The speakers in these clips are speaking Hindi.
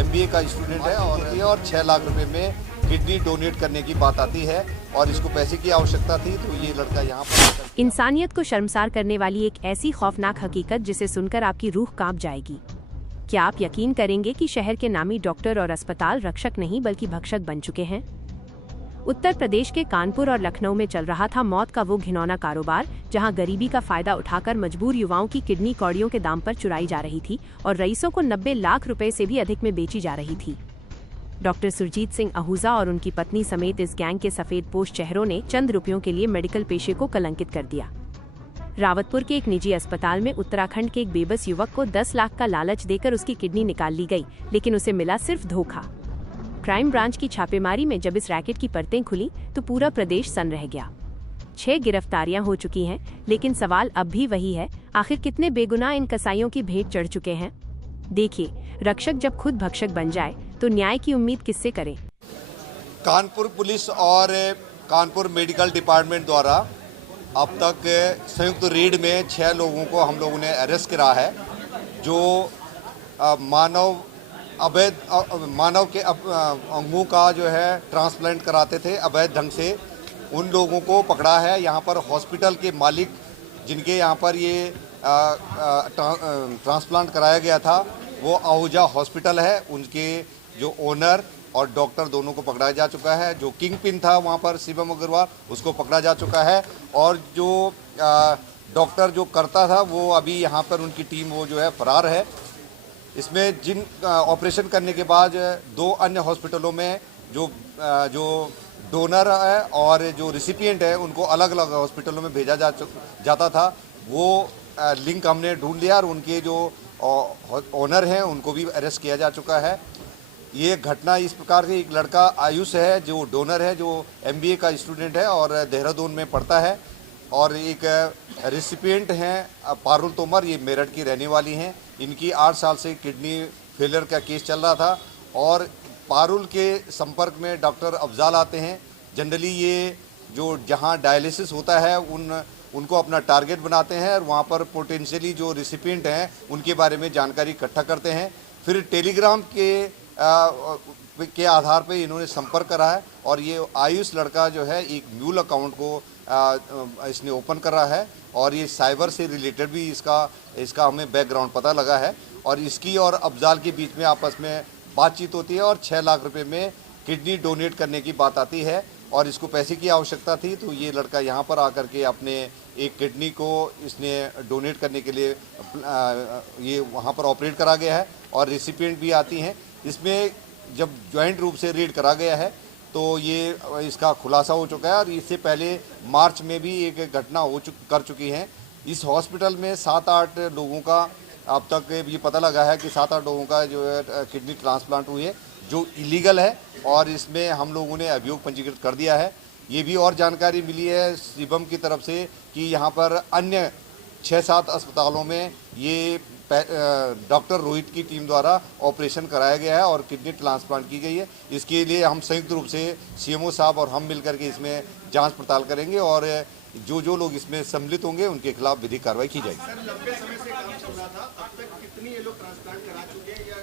MBA का स्टूडेंट है और 6 लाख रुपए में किडनी डोनेट करने की बात आती है और इसको पैसे की आवश्यकता थी, तो ये लड़का यहाँ पर। इंसानियत को शर्मसार करने वाली एक ऐसी खौफनाक हकीकत जिसे सुनकर आपकी रूह कांप जाएगी। क्या आप यकीन करेंगे कि शहर के नामी डॉक्टर और अस्पताल रक्षक नहीं बल्कि भक्षक बन चुके हैं? उत्तर प्रदेश के कानपुर और लखनऊ में चल रहा था मौत का वो घिनौना कारोबार, जहां गरीबी का फायदा उठाकर मजबूर युवाओं की किडनी कौड़ियों के दाम पर चुराई जा रही थी और रईसों को 90 लाख रुपए से भी अधिक में बेची जा रही थी। डॉक्टर सुरजीत सिंह आहूजा और उनकी पत्नी समेत इस गैंग के सफेदपोश चेहरों ने चंद रुपयों के लिए मेडिकल पेशे को कलंकित कर दिया। रावतपुर के एक निजी अस्पताल में उत्तराखंड के एक बेबस युवक को 10 लाख का लालच देकर उसकी किडनी निकाल ली गई, लेकिन उसे मिला सिर्फ धोखा। क्राइम ब्रांच की छापेमारी में जब इस रैकेट की परतें खुली तो पूरा प्रदेश सन्न रह गया। 6 गिरफ्तारियां हो चुकी हैं, लेकिन सवाल अब भी वही है, आखिर कितने बेगुनाह इन कसाईयों की भेंट चढ़ चुके हैं? देखिए, रक्षक जब खुद भक्षक बन जाए तो न्याय की उम्मीद किससे करें? कानपुर पुलिस और कानपुर मेडिकल डिपार्टमेंट द्वारा अब तक संयुक्त रेड में 6 लोगों को हम लोगों ने अरेस्ट करा है, जो मानव के अंगों का जो है ट्रांसप्लांट कराते थे अवैध ढंग से। उन लोगों को पकड़ा है। यहाँ पर हॉस्पिटल के मालिक जिनके यहाँ पर ये ट्रांसप्लांट कराया गया था वो आहूजा हॉस्पिटल है, उनके जो ओनर और डॉक्टर दोनों को पकड़ा जा चुका है। जो किंग पिन था वहाँ पर शिवम अग्रवाल, उसको पकड़ा जा चुका है। और जो डॉक्टर जो करता था वो अभी यहाँ पर उनकी टीम वो जो है फरार है। इसमें जिन ऑपरेशन करने के बाद 2 अन्य हॉस्पिटलों में जो डोनर है और जो रिसिपिएंट है उनको अलग अलग हॉस्पिटलों में भेजा जाता था, वो लिंक हमने ढूंढ लिया और उनके जो ओनर हैं उनको भी अरेस्ट किया जा चुका है। ये घटना इस प्रकार से, एक लड़का आयुष है जो डोनर है, जो MBA का स्टूडेंट है और देहरादून में पढ़ता है, और एक रेसिपिएंट हैं पारुल तोमर, ये मेरठ की रहने वाली हैं। इनकी 8 साल से किडनी फेलियर का केस चल रहा था और पारुल के संपर्क में डॉक्टर अफजाल आते हैं। जनरली ये जो जहां डायलिसिस होता है उनको अपना टारगेट बनाते हैं और वहां पर पोटेंशियली जो रेसिपिएंट हैं उनके बारे में जानकारी इकट्ठा करते हैं। फिर टेलीग्राम के आधार पे इन्होंने संपर्क करा है और ये आयुष लड़का जो है एक म्यूल अकाउंट को इसने ओपन करा है और ये साइबर से रिलेटेड भी इसका हमें बैकग्राउंड पता लगा है। और इसकी और अफजाल के बीच में आपस में बातचीत होती है और 6 लाख रुपए में किडनी डोनेट करने की बात आती है और इसको पैसे की आवश्यकता थी, तो ये लड़का यहाँ पर आकर के अपने एक किडनी को इसने डोनेट करने के लिए ये वहाँ पर ऑपरेट करा गया है और रेसिपिएंट भी आती हैं। इसमें जब ज्वाइंट रूप से रेड करा गया है तो ये इसका खुलासा हो चुका है और इससे पहले मार्च में भी एक घटना कर चुकी है। इस हॉस्पिटल में 7-8 लोगों का अब तक ये पता लगा है कि 7-8 लोगों का जो है किडनी ट्रांसप्लांट हुई है, जो इलीगल है और इसमें हम लोगों ने अभियोग पंजीकृत कर दिया है। ये भी और जानकारी मिली है शिवम की तरफ से कि यहाँ पर अन्य 6-7 अस्पतालों में ये डॉक्टर रोहित की टीम द्वारा ऑपरेशन कराया गया है और किडनी ट्रांसप्लांट की गई है। इसके लिए हम संयुक्त रूप से CMO साहब और हम मिलकर के इसमें जांच पड़ताल करेंगे और जो लोग इसमें सम्मिलित होंगे उनके खिलाफ विधिक कार्रवाई की जाएगी। सर, लंबे समय से काम चल रहा था, अब तक कितनी ये लोग ट्रांसप्लांट करा चुके हैं या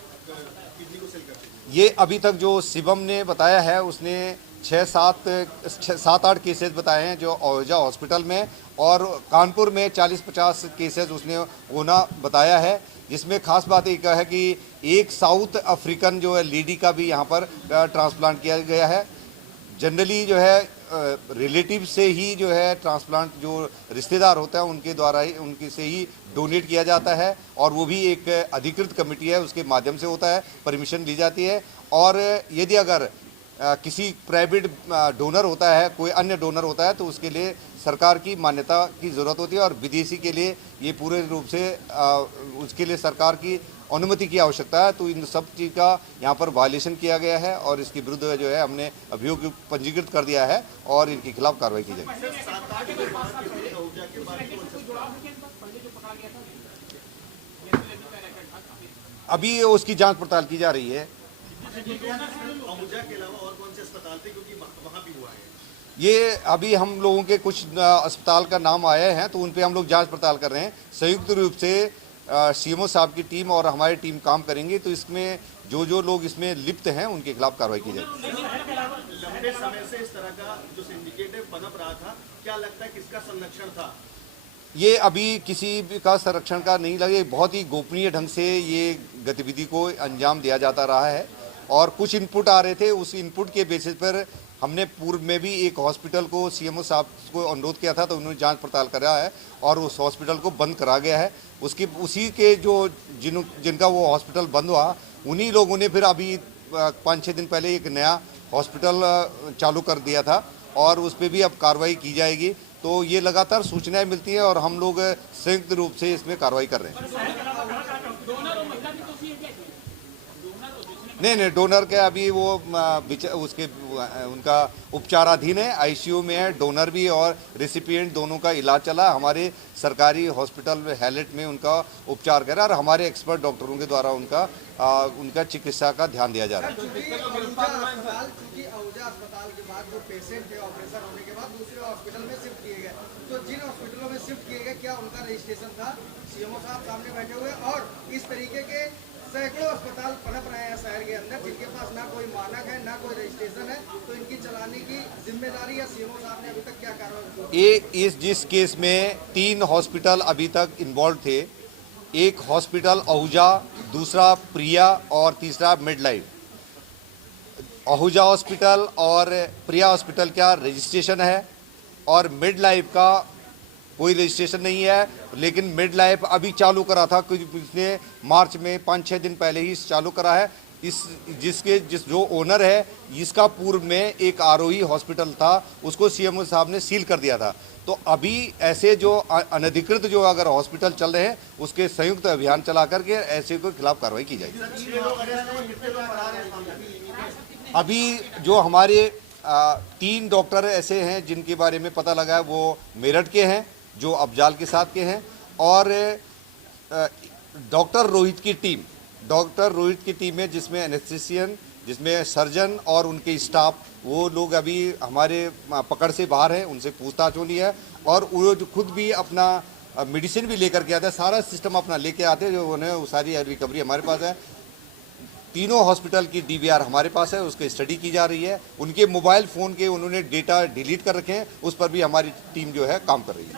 किडनी को सेल कर चुके हैं? ये अभी तक जो शिवम ने बताया है उसने 7-8 केसेस बताए हैं जो आहूजा हॉस्पिटल में, और कानपुर में 40-50 केसेस उसने होना बताया है। जिसमें खास बात एक है कि एक साउथ अफ्रीकन जो है लेडी का भी यहाँ पर ट्रांसप्लांट किया गया है। जनरली जो है रिलेटिव से ही जो है ट्रांसप्लांट जो रिश्तेदार होता है उनके द्वारा ही उनके से ही डोनेट किया जाता है और वो भी एक अधिकृत कमेटी है उसके माध्यम से होता है, परमिशन ली जाती है। और यदि अगर किसी प्राइवेट डोनर होता है, कोई अन्य डोनर होता है तो उसके लिए सरकार की मान्यता की ज़रूरत होती है और विदेशी के लिए ये पूरे रूप से उसके लिए सरकार की अनुमति की आवश्यकता है। तो इन सब चीज़ का यहाँ पर वायलेशन किया गया है और इसके विरुद्ध जो है हमने अभियोग पंजीकृत कर दिया है और इनके खिलाफ कार्रवाई की जाएगी। अभी उसकी जांच पड़ताल की जा रही है। ये अभी हम लोगों के कुछ अस्पताल का नाम आए हैं तो उन पे हम लोग जांच पड़ताल कर रहे हैं। संयुक्त रूप से सीएमओ साहब की टीम और हमारी टीम काम करेंगे, तो इसमें जो लोग इसमें लिप्त हैं उनके खिलाफ कार्रवाई की जाएगी। लंबे समय से इस तरह का जो सिंडिकेट पनप रहा था, क्या लगता है किसका संरक्षण था? ये अभी किसी भी का संरक्षण का नहीं लगे, बहुत ही गोपनीय ढंग से ये गतिविधि को अंजाम दिया जाता रहा है और कुछ इनपुट आ रहे थे, उस इनपुट के बेसिस पर हमने पूर्व में भी एक हॉस्पिटल को सीएमओ साहब को अनुरोध किया था, तो उन्होंने जांच पड़ताल करा है और उस हॉस्पिटल को बंद करा गया है। उसी के जो जिनका वो हॉस्पिटल बंद हुआ, उन्हीं लोगों ने फिर अभी 5-6 दिन पहले एक नया हॉस्पिटल चालू कर दिया था और उस पर भी अब कार्रवाई की जाएगी। तो ये लगातार सूचनाएं मिलती हैं और हम लोग संयुक्त रूप से इसमें कार्रवाई कर रहे हैं। नहीं, डोनर के अभी वो उनका उपचाराधीन है, आईसीयू में है, डोनर भी और रेसिपिएंट दोनों का इलाज चला। हमारे सरकारी हॉस्पिटल हैलेट में उनका उपचार करा और हमारे एक्सपर्ट डॉक्टरों के द्वारा उनका चिकित्सा का ध्यान दिया जा रहा है। अस्पताल के बाद जो पेशेंट थे ऑपरेशन होने के बाद दूसरे हॉस्पिटल में शिफ्ट किए गए, तो जिन हॉस्पिटलों में शिफ्ट किए गए क्या उनका रजिस्ट्रेशन था? सीएमओ साहब सामने बैठे हुए और इस तरीके के सैकड़ों अस्पताल पनप रहे हैं शहर के अंदर, जिनके पास ना कोई मानक है ना कोई रजिस्ट्रेशन है, तो इनकी चलाने की जिम्मेदारी या सीएमओ साहब ने अभी तक क्या कार्रवाई? जिस केस में 3 हॉस्पिटल अभी तक इन्वॉल्व थे, एक हॉस्पिटल आहूजा, दूसरा प्रिया और तीसरा मिडलाइफ। आहूजा हॉस्पिटल और प्रिया हॉस्पिटल का रजिस्ट्रेशन है और मिड लाइफ का कोई रजिस्ट्रेशन नहीं है, लेकिन मिड लाइफ अभी चालू करा था, कुछ पिछले मार्च में 5-6 दिन पहले ही चालू करा है। जो ओनर है, इसका पूर्व में एक आरोही हॉस्पिटल था, उसको सीएमओ साहब ने सील कर दिया था। तो अभी ऐसे जो अनधिकृत जो अगर हॉस्पिटल चल रहे हैं, उसके संयुक्त अभियान चला करके ऐसे के खिलाफ कार्रवाई की जाएगी। अभी जो हमारे 3 डॉक्टर ऐसे हैं जिनके बारे में पता लगा है, वो मेरठ के हैं, जो अफजाल के साथ के हैं, और डॉक्टर रोहित की टीम है, जिसमें एनेस्थीसियन, जिसमें सर्जन और उनके स्टाफ, वो लोग अभी हमारे पकड़ से बाहर हैं, उनसे पूछताछ होनी है और वो जो खुद भी अपना मेडिसिन भी लेकर के आते हैं, सारा सिस्टम अपना लेके आते हैं, जो उन्हें सारी रिकवरी हमारे पास है। तीनों हॉस्पिटल की डीवीआर हमारे पास है, उसकी स्टडी की जा रही है। उनके मोबाइल फ़ोन के उन्होंने डेटा डिलीट कर रखे हैं, उस पर भी हमारी टीम जो है काम कर रही है।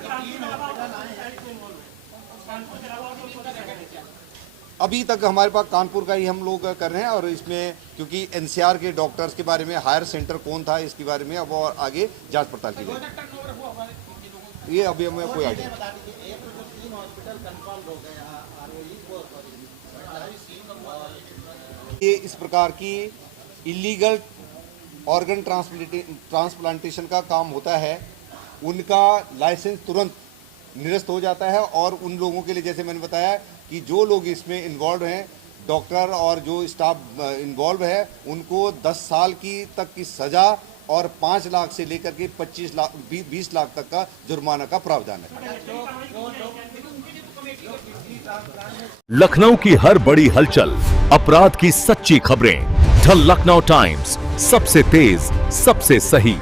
अभी तक हमारे पास कानपुर का ही हम लोग कर रहे हैं और इसमें क्योंकि एनसीआर के डॉक्टर्स के बारे में हायर सेंटर कौन था, इसके बारे में अब और आगे जांच पड़ताल की जाएगी। ये अभी हमें कोई आइडिया नहीं। ये इस प्रकार की इलीगल ऑर्गन ट्रांसप्लांटेशन का काम होता है, उनका लाइसेंस तुरंत निरस्त हो जाता है और उन लोगों के लिए, जैसे मैंने बताया कि जो लोग इसमें इन्वॉल्व हैं, डॉक्टर और जो स्टाफ इन्वॉल्व है, उनको 10 साल तक की सज़ा और 5 लाख से लेकर के 20 लाख तक का जुर्माना का प्रावधान है। लखनऊ की हर बड़ी हलचल, अपराध की सच्ची खबरें, द लखनऊ टाइम्स, सबसे तेज, सबसे सही।